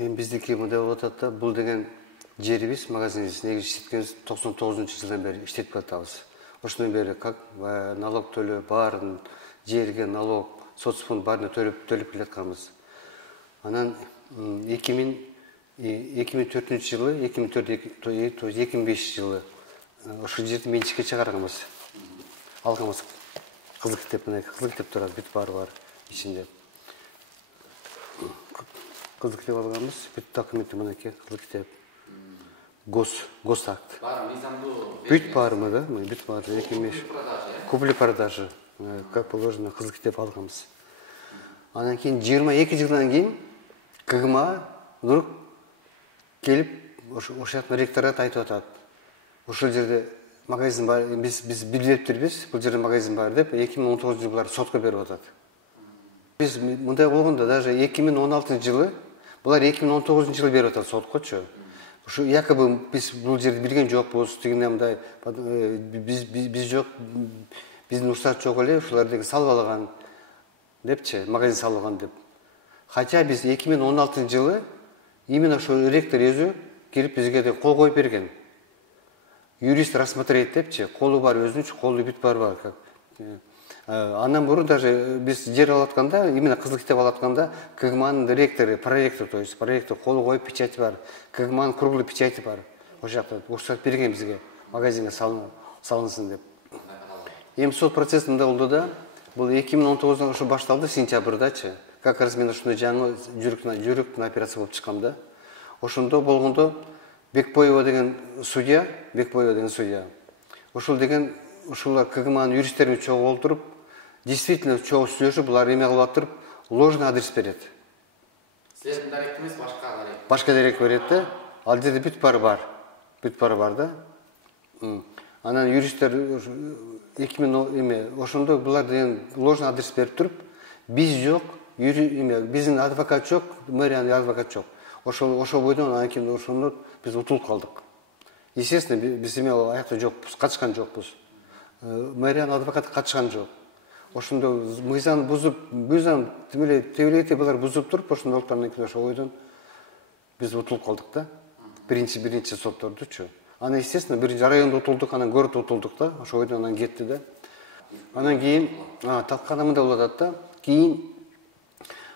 Эми биздики мындай болуп атат да, бул деген жерибиз, магазинибиз негизи иштеткенибиз 99-жылдан бери иштетип атабыз. Ошондон бери как налог төлөө, баарын жерге налог, соцфонд баарына төлөп келатканбыз. Анан 2004 жылы, 2005 жылы ошол жерди менчикке чыгарганбыз. Алганбыз. Кызыл китеп турат, бүт баары бар ичинде. Кызыл китеп алганбыз, бүт документи мынакей, кызыл китеп. Госакт. Бүт баарымы да, бүт баары 2005. Купли-продажа, как положено, кызыл китеп алганбыз. Анан кийин 22 жылдан кийин КГМА вдруг келип ошол жактын ректорат айтып атат. Ошол жерде магазин бар, биз билбептирбиз, бул жерде магазин бар деп 2019 жылы булар сотко берип атат. Биз мындай болгондо даже 2016 жылы булар 2019 жылы берип атат соткочу. Ушу якобы биз бул жерди билген жокпуз, тигине мындай биз жок, биздин уруксат жок эле, ушулар деги салып алган депчи, магазин салган деп. Хотя биз 2016 жылы именно ошол ректор өзү кирип бизге де кол коюп берген. Юрист рассмотреть депчи, колу бар өзүнчө, колу бүт бар. Андан бурун даже биз жер алатканда, именно кызыл китеп алатканда, КГМАнын ректору, проректор, то есть проректор колу коюп печати бар, КГМАнын круглый печати бар. Ошол жакта уруксат берген бизге магазинге салынсын деп. Эми сот процесс мындай болду да, бул 2019 ошо башталды сентябрдачы. Как раз мен ошондой жаңы жүрөктүн операция болуп чыккам да. Ошондо болгондо Бекбоева деген судья, ошол деген ушулар КГМАнын юристтерин чогултуруп, действительно чогуу сүйлөшүп, булар эме кылып атырып, ложный адрес берет. Силердин дарек эмес, башка дарек берет да. Ал жерде бүт баары бар да. Анан юристтер 2000 ошондо булар деген ложный адрес берип туруп, биз жок, биздин адвокат жок, мэриянын адвокат жок. Ошол бойдон анан кийин ошондо биз утулуп калдык. Естественно, биз эме аякта жокпуз, качкан жокпуз. Мэриянын адвокаты качкан жок. Ошондо мыйзам бузуп, тебелете булар бузуп туруп, ошондоктон кийин ошол бойдон биз утулуп калдык да. Биринчи соттордучу. Анан естественно, биринчи райондо утулдук, анан городдо утулдук да. Ошол бойдон анан кетти да. Анан кийин талкана мындай болуп атат да. Кийин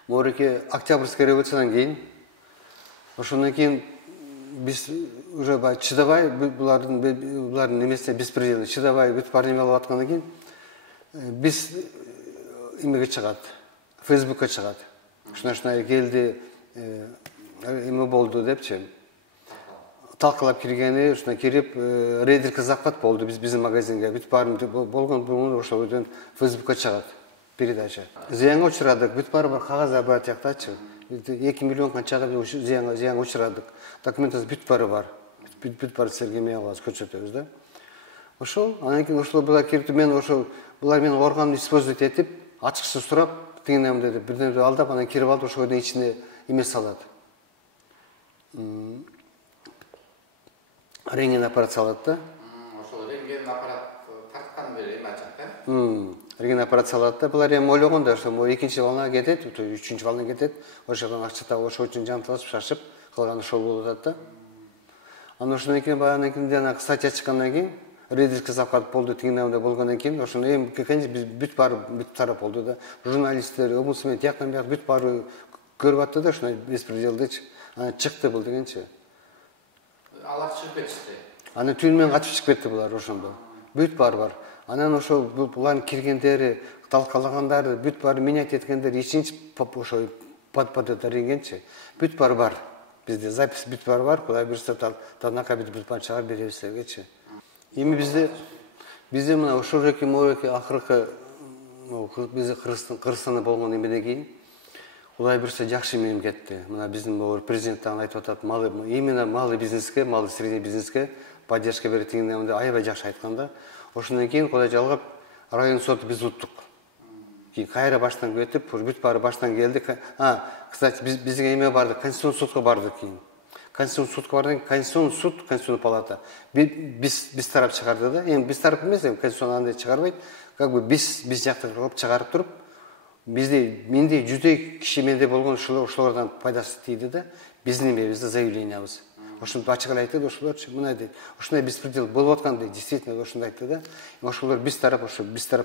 мореке Октябрьская революциядан кийин ошондон кийин биз уже чыдабай булардын эмесине беспредельно чыдабай бүт баарын эме кылып аткандан кийин биз эмеге чыгат, Фейсбукка чыгат. Ушундай келди, эме болду депчи. Талкалап киргени, ушундай кирип, рейдерге захват болду биздин магазинге. Бүт баарын болгон ошол бойдон Фейсбукка чыгат передача. Зыянга учурадык, бүт баары бар кагазда бар тияктачы. 2 миллион канчага зыянга учурадык. Документибиз бүт баары бар. Бүт баары силерге эме кылабыз, көрсөтөбүз да. Ошол, анан кийин ошол булар кирип, булар менин органымды использовать этип, ачыкча сурап, тигине мындай деп бирдеме алдап, анан кирип алып, ошолдун ичине эме салат. Рентген аппарат салат да. Ошол рентген аппарат тарткан бери эме ачат да? Рентген аппарат салат да. Булар эми ойлогон да, ошо экинчи волна кетет, үчүнчү волна кетет. Ошондон акча таап, ошол үчүн жанталашып, шашып калган ошол болуп атат да. Анан ошондон кийин баягы жана статья чыккандан кийин, рейдерский захват болду, тигине мындай болгондон кийин, ошондо эми биз бүт баары бүт тарап болду да. Журналисттер, омбудсмен, тияктан бияк бүт баары көрүп атты да, ушундай беспределдичи. Анан чыкты бул дегенчи. Алар чыгып кетишти. Анан түнү менен качып чыгып кетти булар ошондо. Бүт баары бар. Анан ошол булардын киргендери, талкалагандары, бүт баары менять эткендери, ичинчи ошо подренгенчи. Бүт баары бар. Бизде запись бүт баары бар. Кудай буюрса танака бүт баарын чыгарып беребиз силергечи. Эми бизде мына ошол мореке акыркы бизде Кыргызстанда болгон эмеден кийин Кудай буюрса жакшы менен кетти. Мына биздин президент дагы айтып атат, именно малый бизнеске, малый средний бизнеске поддержка берет дегенде мындай аябай жакшы айткан да. Ошондон кийин Кудай жалгап район соту биз уттук. Кийин кайра баштан кетип, бүт баары баштан келди. Кстати, бизге эме барды, Конституцион судка бардык кийин. Конституцион судка бардык, Конституцион суд, Конституцион палата. Биз тарап чыгарды да. Эми биз тарап эмес, Конституцион андай чыгарбайт. Как бы биз жакты кылып чыгарып туруп, менде жүздей киши менде болгон ошолордон пайдасы тийди да, биздин эмебизде заявлениябыз. Ошентип ачык эле айтты, ошолорчу мына дейт, ушундай беспредел болуп аткан дейт, действительно ошондой айтты да. Ошолор биз тарап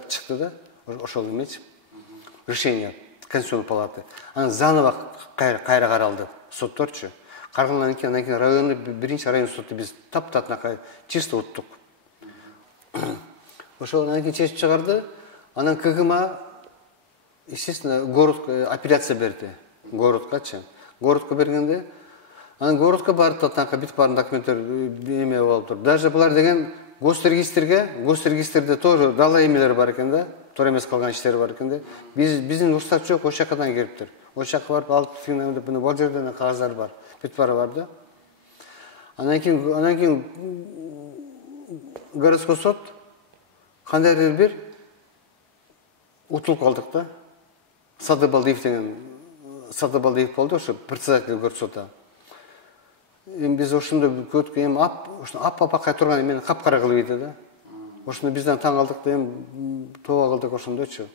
чыкты да, ошол эмечи решение Конституционной палаты. Анан заново кайра каралды сотторчу. Каралгандан кийин анан району биринчи район соту биз таптатына чисто уттук. Ошол анан кийин чечип чыгарды. Анан КГМА естественно городко апелляция берди. Городкачы. Городко бергенде анан городко барып татанка бүт баарын документтер эме болуп тур. Даже булар деген госрегистрде тоже дала эмелер бар экен да. Туура эмес калган иштери бар экен да. Биздин уруксат жок, ошол жакадан келиптир. Ошол жака барып алып деп бул жерден кагаздар бар. Бүт баары бар да. Анан кийин городской сот кандайдыр бир утулуп калдык да. Садыбалдиев деген Садыбалдиев болду, ошо председатель горсода. Биз ошондо көткө ап турган эмени капкара кылып ийди да. Ошондо бизден таң калдык да, тооба кылдык ошондочу.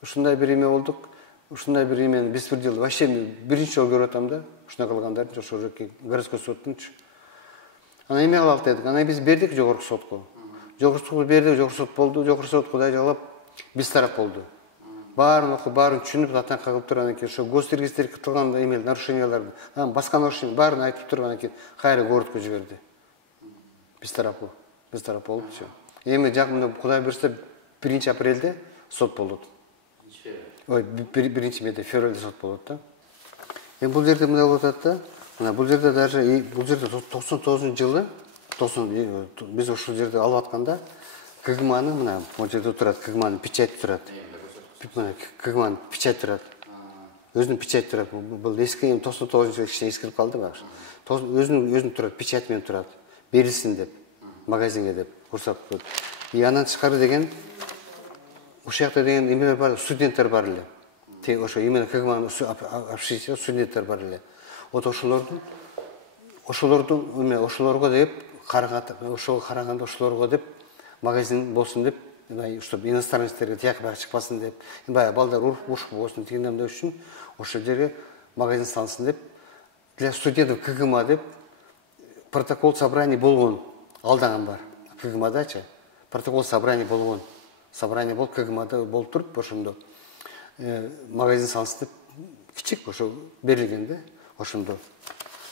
Ушундай бир эме болдук, ушундай бир эмени беспредел вообще биринчи жолу көрүп атам да. Ушундай кылгандарды ошо городской соттунчу. Анан эме кылалы дедик, анан биз бердик жогорку сотко. Жогорку сотко бердик, жогорку сот болду, жогорку сот кудай жалап биз тарап болду. Баарын окуп, баарын түшүнүп, атан кагып тургандан кийин ошо госрегистрге кылган эмел нарушенияларды, баска нарушение баарын айтып тургандан кийин кайра городко жиберди. Биз тарап болупчу. Эми жакында Кудай буйрса 1 апрелде сот болот. Ой, 1 февралда сот болот да. Эми бул жерде мындай болуп атат да. Мына бул жерде даже бул жерде 99-жылы биз ушул жерде алып атканда КГМАнын мына бул жерде турат, КГМАнын печати турат. КГМАнын печати турат. Өзүнүн печати турат. Бул эски 99-жылы кичине эскирип калды багы. Өзүнүн турат, печати менен турат. Берилсин деп, магазинге деп уруксат берди. И анан тышкары деген ошол жакта деген эмелер бар, студенттер бар эле. Ошо именно КГМАнын общежитие студенттер бар эле. Вот ошолорго деп караганда ошолорго деп магазин болсун деп, чтобы иностранецтерге тияк бак чыкпасын деп, баягы балдар урушуп болсун дегендей үчүн ошол жерге магазин салынсын деп, для студентов КГМА деп протокол собрания болгон, алдаган бар. КГМАдачы протокол собрания болгон. Собрание болуп КГМАда болуп туруп ошондо магазин салынсын деп кичик ошо берилген да. Ошондо.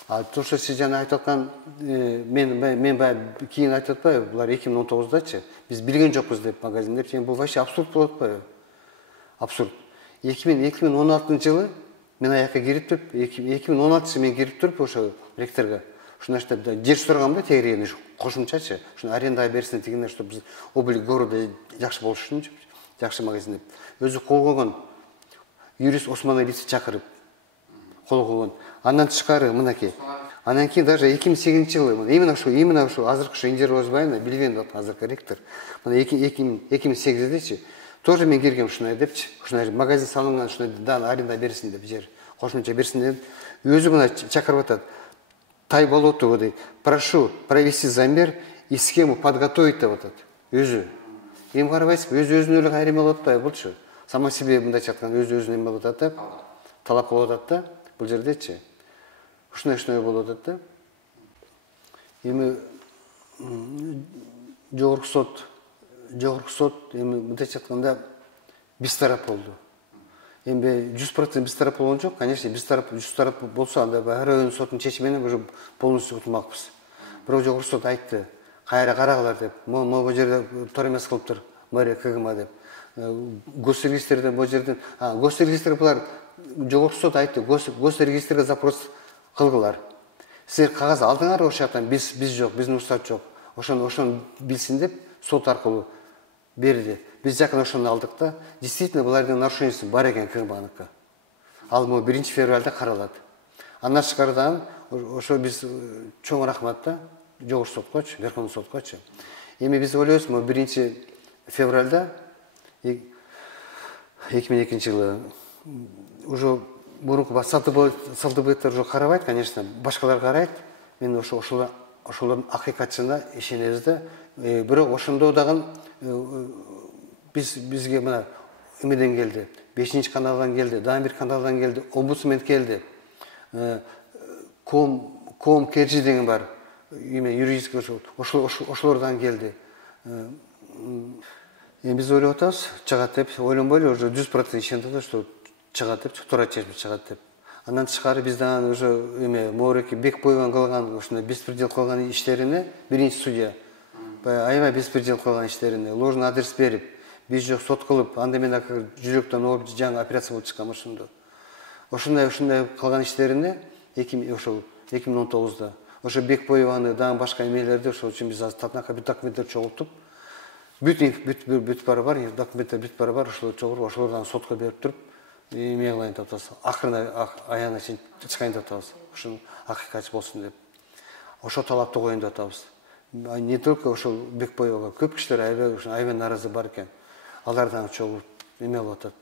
А то, что сиз жана айтып аткан, мен баягы кийин айтып атпайбы, булар 2019дачы, биз билген жокпуз деп магазиндер, бул вообще абсурд болуп атпайбы? Абсурд. 2016-жылы мен аяка кирип туруп, 2016-жылы мен кирип туруп ошо ректорго ушундай жер сурагам да, тегерегине кошумчачы, ушуну арендага берсин дегендер, чтобы биз облик города жакшы болуш үчүн, жакшы магазин деп. Өзү кол койгон юрист Осман Алиевич чакырып кол койгон. Андан тышкары мынакей. Анан кийин даже 2008-жылы именно ушу азыркы Индира Розбаевна билген азыркы ректор. Мына 2008-дечи тоже мен киргем ушундай депчи. Ушундай магазин салынган, ушундай да аренда берсин деп жер. Кошумча берсин деп. Өзү мына чакырып атат. Тайболотову дейт. Прошу провести замер и схему подготовить деп атат. Өзү. Эми карабайсызбы, өзүнүн эле кайрым болуп атпайбы булчу? Сама себе мындайча айткан өзүнүн эме болуп атат да. Талап болуп атат да. Бул жердечи. Ушундай болуп атат да. Эми жогорку сот эми мындайча айтканда биз тарап болду. Эми 100% биз тарап болгон жок. Конечно, биз тарап 100 тарап болсо, анда район сотунун чечими менен уже полностью утулмакпыз. Бирок жогорку сот айтты, кайра карагылар деп. Могу жерде туура эмес кылыптыр, мэрия КГМА деп. Госрегистрден бул жерден, госрегистр булар жогорку сот айтты, госрегистрге запрос кылгылар. Силер кагаз алдыңар ошол жактан, биз жок, биздин уруксат жок. Ошону билсин деп сот аркылуу берди. Биз жакын ошону алдык да. Действительно, булардын нарушениясы бар экен КГМАныкы. Ал 1 февралда каралат. Андан тышкарыдан ошо биз чоң рахмат да жогорку соткочу, Верховный соткочу. Эми биз ойлойбуз, 1 февралда 2002-жылы уже мурунку Салтыбектер уже карабайт, конечно, башкалар карайт. Мен ошолордун акыйкатчылыгына ишенебиз да. Бирок ошондо дагы бизге мына эмеден келди. 5 каналдан келди, дагы бир каналдан келди, омбудсмен келди. Ком Керчи деген бар. Юридический ошолордан келди. Биз ойлоп атабыз, чыгат деп, ойлонбой эле уже 100% ишенип атат, что чыгат деп, туура чечим чыгат деп. Андан тышкары биз дагы уже Моореке Бекбоевдун кылган ушундай беспредел кылган иштерине биринчи судья аябай беспредел кылган иштерине ложный адрес берип, биз жок сот кылып, анда мен жүрөктөн ооруп жаңы операция болуп чыккан ошондо. Ушундай кылган иштерине ошол 2019-да ошо Бекбоеваны дагы башка эмелерди ошол үчүн биз азыр татнака бүт документтер чогултуп, бүт бар, документтер бүт бар, ошолор чогулуп, ошолордан сотко берип туруп, эме кылайын деп атабыз. Акырына аягына чейин чыкайын деп атабыз. Ошонун акыйкатчы болсун деп. Ошо талапты коеюн деп атабыз. Не только ошол Бекбоевго көп кишилер аябай нааразы бар экен. Алардан чогулуп эме кылып атат.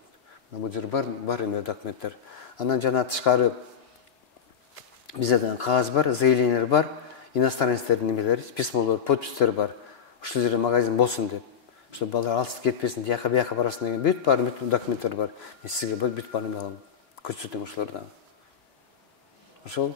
Бул жер бар эме документтер. Анан жана тышкары бизде кагаз бар, заявлениялар бар, иностранецтердин эмелери, письмолор, подпистер бар. Ушул жерде магазин болсун деп. Что балдар алыс кетпесин, бияка барасын деген бүт документтер бар. Мен сизге бүт баарын алам, көрсөтөм ошолордан. Ошол